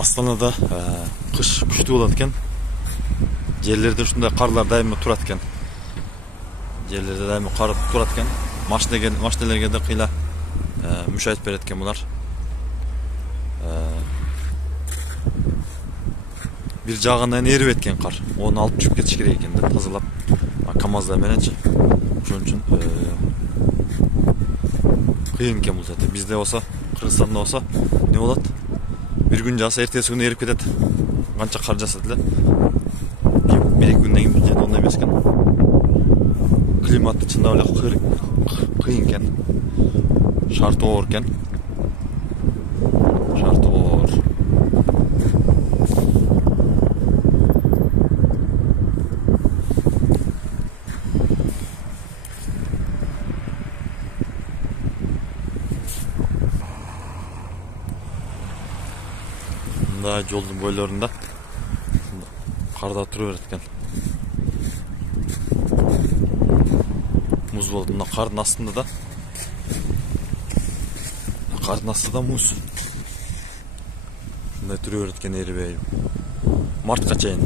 Astanada kış күчтүү болот экен. Жерлерде ушундай карлар дайыма турат экен. Жерлерде дайыма кар турат экен. Машинелерге да кыйла мüşahit берет экен булар. Бир жагынан эрип кеткен кар. Оны алып чыгып кетиш керек экен да, тазалап. КамАЗдар мененчи. Ошон үчүн кыйын экен бул жерде. Бизде болсо, Кыргызстанда болсо, не болот? Bir gün jasa ertesi gün erip ketет. Канча кар жасат эле. Bir күндөн кийин жерде ондай эмес экен. Климаты чындап эле кыйын экен. Шарты оор экен. Шарты оор. Мында жолдун бойлорунда карда тура берет экен. Муз болот. Мына кардын астында да. Кардын астында муз. Мындай тура берет экен эрибей. Мартка чейин.